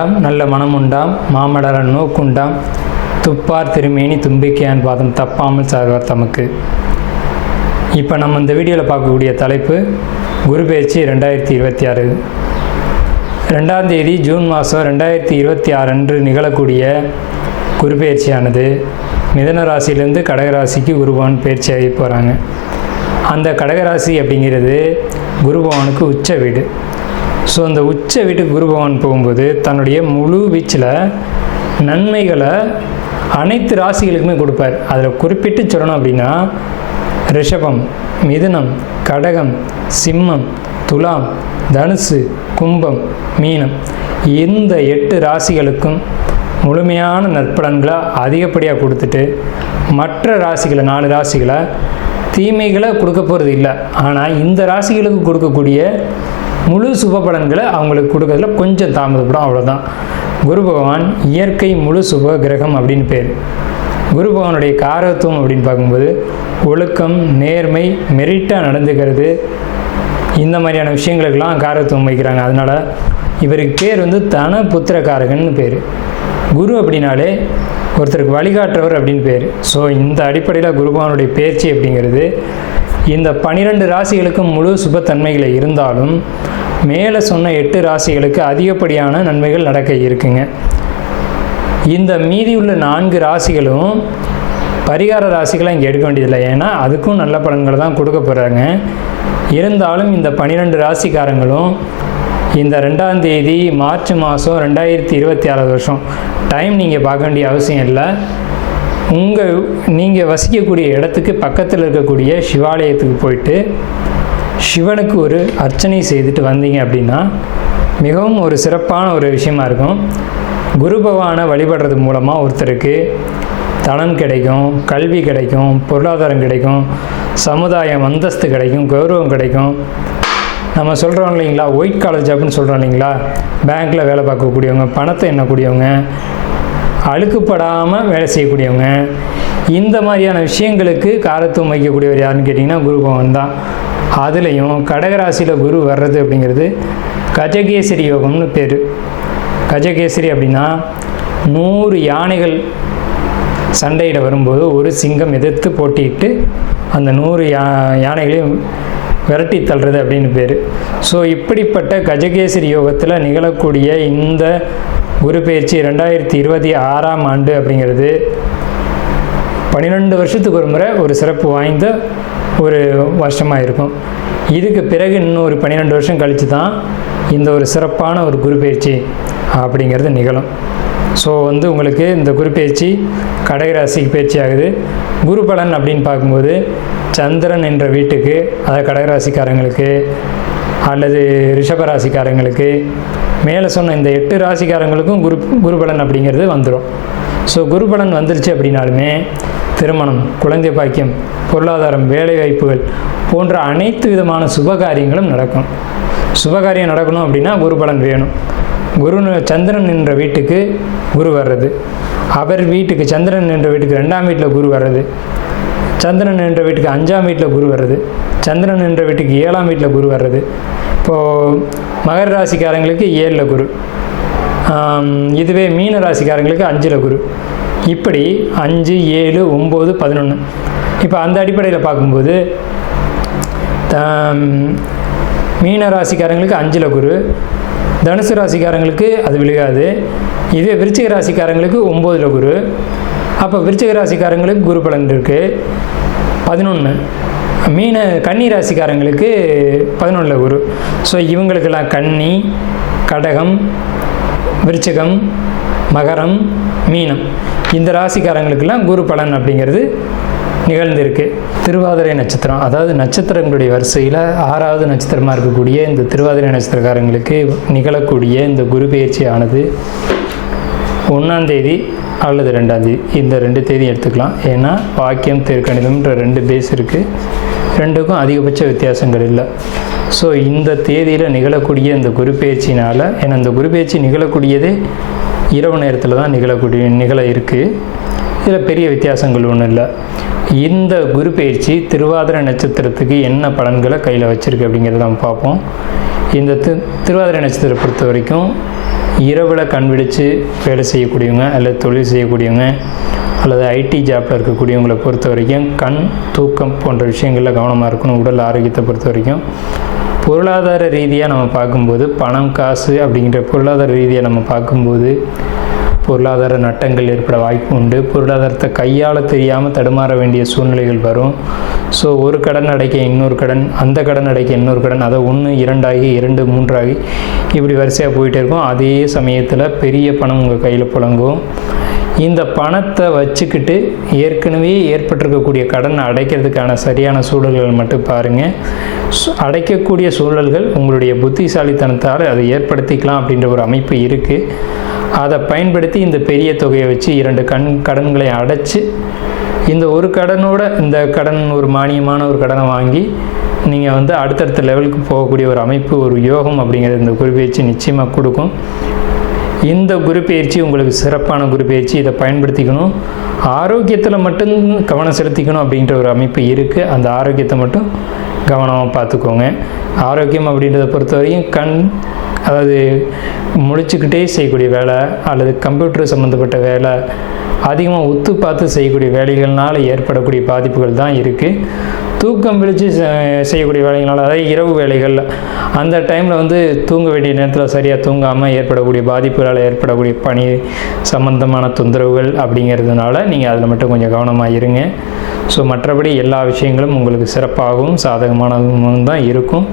வேண்டாம் நல்ல மனம் உண்டாம் மாமலர நோக்குண்டாம் துப்பார் திருமேனி தும்பிக்கையான் பாதம் தப்பாமல் சார்வார் தமக்கு. இப்போ நம்ம இந்த வீடியோவில் பார்க்கக்கூடிய தலைப்பு குரு பெயர்ச்சி 2026. 2ஆம் தேதி ஜூன் மாதம் 2026 அன்று நிகழக்கூடிய குரு பெயர்ச்சியானது மிதுன ராசியிலேருந்து கடகராசிக்கு குருபவன் பெயர்ச்சியாகி போகிறாங்க. அந்த கடகராசி அப்படிங்கிறது குருபவனுக்கு உச்ச வீடு. ஸோ அந்த உச்ச வீட்டுக்கு குருபவன் போகும்போது தன்னுடைய முழு வீச்சில் நன்மைகளை அனைத்து ராசிகளுக்குமே கொடுப்பார். அதில் குறிப்பிட்டு சொல்லணும் அப்படின்னா ரிஷபம், மிதுனம், கடகம், சிம்மம், துலாம், தனுசு, கும்பம், மீனம் இந்த 8 ராசிகளுக்கும் முழுமையான நற்பலன்களை அதிகப்படியாக கொடுத்துட்டு மற்ற ராசிகளை 4 ராசிகளை தீமைகளை கொடுக்க போகிறது இல்லை. ஆனால் இந்த ராசிகளுக்கு கொடுக்கக்கூடிய முழு சுப பலன்களை அவங்களுக்கு கொடுக்கறதுல கொஞ்சம் தாமதப்படும், அவ்வளோதான். குரு பகவான் இயற்கை முழு சுப கிரகம் அப்படின்னு பேர். குரு பகவானுடைய காரகத்துவம் அப்படின்னு பார்க்கும்போது ஒழுக்கம், நேர்மை, மெரிட்டாக நடந்துக்கிறது, இந்த மாதிரியான விஷயங்களுக்கெல்லாம் காரகத்துவம் வைக்கிறாங்க. அதனால் இவருக்கு பேர் தன புத்திரக்காரகன்னு பேர். குரு அப்படின்னாலே ஒருத்தருக்கு வழிகாட்டுறவர் அப்படின்னு பேர். ஸோ இந்த அடிப்படையில் குருபகவானுடைய பெயர்ச்சி அப்படிங்கிறது இந்த 12 ராசிகளுக்கும் முழு சுபத்தன்மைகளை இருந்தாலும் மேலே சொன்ன 8 ராசிகளுக்கு அதிகப்படியான நன்மைகள் நடக்க இருக்குங்க. இந்த மீதி உள்ள 4 ராசிகளும் பரிகார ராசிகளை இங்கே எடுக்க வேண்டியதில்லை, ஏன்னா அதுக்கும் நல்ல பலன்களை தான் கொடுக்க போகிறாங்க. இருந்தாலும் இந்த 12 ராசிக்காரங்களும் இந்த 2ஆம் தேதி மார்ச் மாதம் 2026 வருஷம் டைம் நீங்கள் பார்க்க வேண்டிய அவசியம் இல்லை. நீங்கள் வசிக்கக்கூடிய இடத்துக்கு பக்கத்தில் இருக்கக்கூடிய சிவாலயத்துக்கு போயிட்டு சிவனுக்கு ஒரு அர்ச்சனை செய்துட்டு வந்தீங்க அப்படின்னா மிகவும் ஒரு சிறப்பான ஒரு விஷயமா இருக்கும். குரு பகவானை வழிபடுறது மூலமாக ஒருத்தருக்கு தனம் கிடைக்கும், கல்வி கிடைக்கும், பொருளாதாரம் கிடைக்கும், சமுதாயம் அந்தஸ்து கிடைக்கும், கௌரவம் கிடைக்கும். நம்ம சொல்கிறோம் இல்லைங்களா, ஒயிட் காலர் ஜாப்னு சொல்கிறோம் இல்லைங்களா, பேங்க்கில் வேலை பார்க்கக்கூடியவங்க, பணத்தை எண்ணக்கூடியவங்க, அழுக்குப்படாமல் வேலை செய்யக்கூடியவங்க, இந்த மாதிரியான விஷயங்களுக்கு காரத்துவம் வைக்கக்கூடியவர் யாருன்னு கேட்டிங்கன்னா குரு பகவான் தான். அதுலேயும் கடகராசியில் குரு வர்றது அப்படிங்கிறது கஜகேசரி யோகம்னு பேர். கஜகேசரி அப்படின்னா 100 யானைகள் சண்டையிட வரும்போது ஒரு சிங்கம் எதிர்த்து போட்டிட்டு அந்த 100 யானைகளையும் விரட்டி தள்ளுறது அப்படின்னு பேர். ஸோ இப்படிப்பட்ட கஜகேசரி யோகத்தில் நிகழக்கூடிய இந்த குரு பெயர்ச்சி 2026ஆம் ஆண்டு அப்படிங்கிறது 12 வருஷத்துக்கு ஒரு முறை ஒரு சிறப்பு வாய்ந்த ஒரு வருஷமாக இருக்கும். இதுக்கு பிறகு இன்னொரு 12 வருஷம் கழித்து தான் இந்த ஒரு சிறப்பான ஒரு குரு பெயர்ச்சி அப்படிங்கிறது நிகழும். ஸோ உங்களுக்கு இந்த குரு பெயர்ச்சி கடகராசிக்கு பயிற்சி ஆகுது. குரு பலன் அப்படின்னு பார்க்கும்போது சந்திரன் என்ற வீட்டுக்கு, அதாவது கடகராசிக்காரங்களுக்கு அல்லது ரிஷபராசிக்காரங்களுக்கு, மேலே சொன்ன இந்த 8 ராசிக்காரங்களுக்கும் குரு பலன் அப்படிங்கிறது வந்துடும். ஸோ குரு பலன் வந்துருச்சு அப்படின்னாலுமே திருமணம், குழந்தை பாக்கியம், பொருளாதாரம், வேலைவாய்ப்புகள் போன்ற அனைத்து விதமான சுபகாரியங்களும் நடக்கும். சுபகாரியம் நடக்கணும் அப்படின்னா குரு பலன் வேணும். சந்திரன் என்ற வீட்டுக்கு குரு வர்றது, அவர் வீட்டுக்கு சந்திரன் என்ற வீட்டுக்கு 2ஆம் வீட்டில் குரு வர்றது, சந்திரன் என்ற வீட்டுக்கு 5ஆம் வீட்டில் குரு வர்றது, சந்திரன் என்ற வீட்டுக்கு 7ஆம் வீட்டில் குரு வர்றது. இப்போது மகர ராசிக்காரங்களுக்கு 7ல் குரு, இதுவே மீன ராசிக்காரங்களுக்கு 5ல் குரு, இப்படி 5, 7, 9, 11. இப்போ அந்த அடிப்படையில் பார்க்கும்போது மீன ராசிக்காரங்களுக்கு 5ல் குரு, தனுசு ராசிக்காரங்களுக்கு அது விழுகாது. இதுவே விருச்சிக ராசிக்காரங்களுக்கு 9ல் குரு. அப்போ விருச்சிக ராசிக்காரங்களுக்கு குரு பலன் இருக்குது 11. கன்னி ராசிக்காரங்களுக்கு 11ல் குரு. ஸோ இவங்களுக்கெல்லாம் கன்னி, கடகம், விருச்சிகம், மகரம், மீனம் இந்த ராசிக்காரங்களுக்கெல்லாம் குரு பலன் அப்படிங்கிறது நிகழ்ந்திருக்கு. திருவாதிரை நட்சத்திரம், அதாவது நட்சத்திரங்களுடைய வரிசையில் 6வது நட்சத்திரமாக இருக்கக்கூடிய இந்த திருவாதிரை நட்சத்திரக்காரங்களுக்கு நிகழக்கூடிய இந்த குரு பெயர்ச்சி ஆனது 1ஆம் தேதி அல்லது 2ஆம் தேதி, இந்த 2 தேதி எடுத்துக்கலாம். ஏன்னா வாக்கியம், திருக்கணிதம்ன்ற 2 பேஸ் இருக்குது, 2க்கும் அதிகபட்ச வித்தியாசங்கள் இல்லை. ஸோ இந்த தேதியில் நிகழக்கூடிய இந்த குரு பெயர்ச்சினால், ஏன்னா இந்த குரு பெயர்ச்சி நிகழக்கூடியதே இரவு நேரத்தில் தான் நிகழ இருக்குது. இதில் பெரிய வித்தியாசங்கள் ஒன்றும் இல்லை. இந்த குரு பெயர்ச்சி திருவாதிரை நட்சத்திரத்துக்கு என்ன பலன்களை கையில் வச்சுருக்கு அப்படிங்கிறத நம்ம பார்ப்போம். இந்த திருவாதிரை நட்சத்திரத்தை பொறுத்த வரைக்கும் இரவில் கண் விழித்து வேலை செய்யக்கூடியவங்க அல்லது தொழில் செய்யக்கூடியவங்க அல்லது ஐடி ஜாப்பில் இருக்கக்கூடியவங்களை பொறுத்த வரைக்கும் கண், தூக்கம் போன்ற விஷயங்களில் கவனமாக இருக்கணும். உடல் ஆரோக்கியத்தை பொறுத்த வரைக்கும் பொருளாதார ரீதியாக நம்ம பார்க்கும்போது பணம், காசு அப்படிங்கிற பொருளாதார ரீதியாக நம்ம பார்க்கும்போது பொருளாதார நட்டங்கள் ஏற்பட வாய்ப்பு உண்டு. பொருளாதாரத்தை கையாள தெரியாமல் தடுமாற வேண்டிய சூழ்நிலைகள் வரும். ஸோ ஒரு கடன் அடைக்க இன்னொரு கடன், அந்த கடன் அடைக்க இன்னொரு கடன், அதை 1, 2 ஆகி 2, 3 ஆகி இப்படி வரிசையாக போயிட்டே இருக்கும். அதே சமயத்தில் பெரிய பணம் உங்கள் கையில் புழங்கும். இந்த பணத்தை வச்சுக்கிட்டு ஏற்கனவே ஏற்பட்டிருக்கக்கூடிய கடனை அடைக்கிறதுக்கான சரியான சூழல்கள் மட்டும் பாருங்கள். அடைக்கக்கூடிய சூழல்கள் உங்களுடைய புத்திசாலித்தனத்தால் அதை ஏற்படுத்திக்கலாம் அப்படின்ற ஒரு அமைப்பு இருக்குது. அதை பயன்படுத்தி இந்த பெரிய தொகையை வச்சு 2 கடன்களை அடைச்சி இந்த ஒரு கடனோட இந்த கடன் ஒரு மானியமான ஒரு கடனை வாங்கி நீங்கள் அடுத்தடுத்த லெவலுக்கு போகக்கூடிய ஒரு அமைப்பு, ஒரு யோகம் அப்படிங்கிறது இந்த குரு பயிற்சி நிச்சயமாக கொடுக்கும். இந்த குரு பயிற்சி உங்களுக்கு சிறப்பான குரு பயிற்சி. இதை பயன்படுத்திக்கணும். ஆரோக்கியத்தில் மட்டும் கவனம் செலுத்திக்கணும் அப்படின்ற ஒரு அமைப்பு இருக்குது. அந்த ஆரோக்கியத்தை மட்டும் கவனமாக பார்த்துக்கோங்க. ஆரோக்கியம் அப்படின்றத பொறுத்த வரைக்கும் அதாவது முழிச்சுக்கிட்டே செய்யக்கூடிய வேலை அல்லது கம்ப்யூட்டர் சம்மந்தப்பட்ட வேலை, அதிகமாக உத்து பார்த்து செய்யக்கூடிய வேலைகள்னால் ஏற்படக்கூடிய பாதிப்புகள் தான் இருக்குது. தூக்கம் விழித்து செய்யக்கூடிய வேலைகளால், அதாவது இரவு வேலைகள், அந்த டைமில் தூங்க வேண்டிய நேரத்தில் சரியாக தூங்காமல் ஏற்படக்கூடிய பாதிப்புகளால் ஏற்படக்கூடிய பணி சம்பந்தமான தொந்தரவுகள் அப்படிங்கிறதுனால நீங்கள் அதில் மட்டும் கொஞ்சம் கவனமாக இருங்க. ஸோ மற்றபடி எல்லா விஷயங்களும் உங்களுக்கு சிறப்பாகவும் சாதகமானதும் தான் இருக்கும்.